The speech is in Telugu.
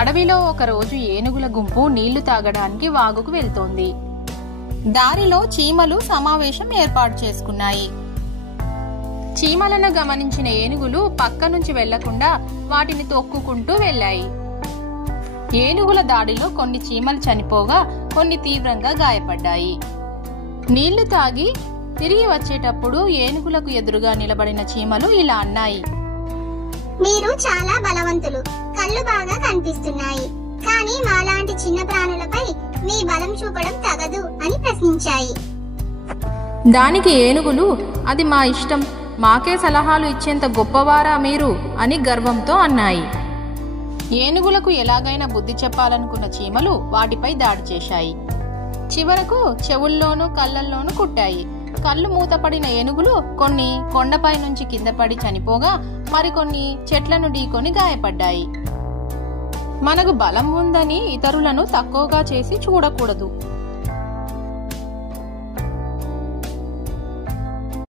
అడవిలో ఒకరోజు ఏనుగుల గుంపు నీళ్లు తాగడానికి వాగుకు వెళ్తోంది. దారిలో చీమలు సమావేశం ఏర్పాటు చేసుకున్నాయి. చీమలను గమనించిన ఏనుగులు పక్క నుంచి వెళ్లకుండా వాటిని తొక్కుకుంటూ వెళ్ళాయి. ఏనుగుల దాడిలో కొన్ని చీమలు చనిపోగా కొన్ని తీవ్రంగా గాయపడ్డాయి. నీళ్లు తాగి తిరిగి వచ్చేటప్పుడు ఏనుగులకు ఎదురుగా నిలబడిన చీమలు ఇలా అన్నాయి: మీరు చాలా బలవంతులు, కళ్ళు బాగా కనిపిస్తున్నాయి, కానీ మాలాంటి చిన్న ప్రాణులపై మీ బలం చూపడం తగదు అని ప్రశ్నించాయి. దానికి ఏనుగులు, అది మా ఇష్టం, మాకే సలహాలు ఇచ్చేంత గొప్పవారా మీరు అని గర్వంతో అన్నాయి. ఏనుగులకు ఎలాగైనా బుద్ధి చెప్పాలనుకున్న చీమలు వాటిపై దాడి చేశాయి. చివరకు చెవుల్లోనూ కళ్ళల్లోనూ కుట్టాయి. కళ్ళు మూతపడిన ఏనుగులు కొన్ని కొండపై నుంచి కింద పడి చనిపోగా మరికొన్ని చెట్లను ఢీకొని గాయపడ్డాయి. మనకు బలం ఉందని ఇతరులను తక్కువగా చేసి చూడకూడదు.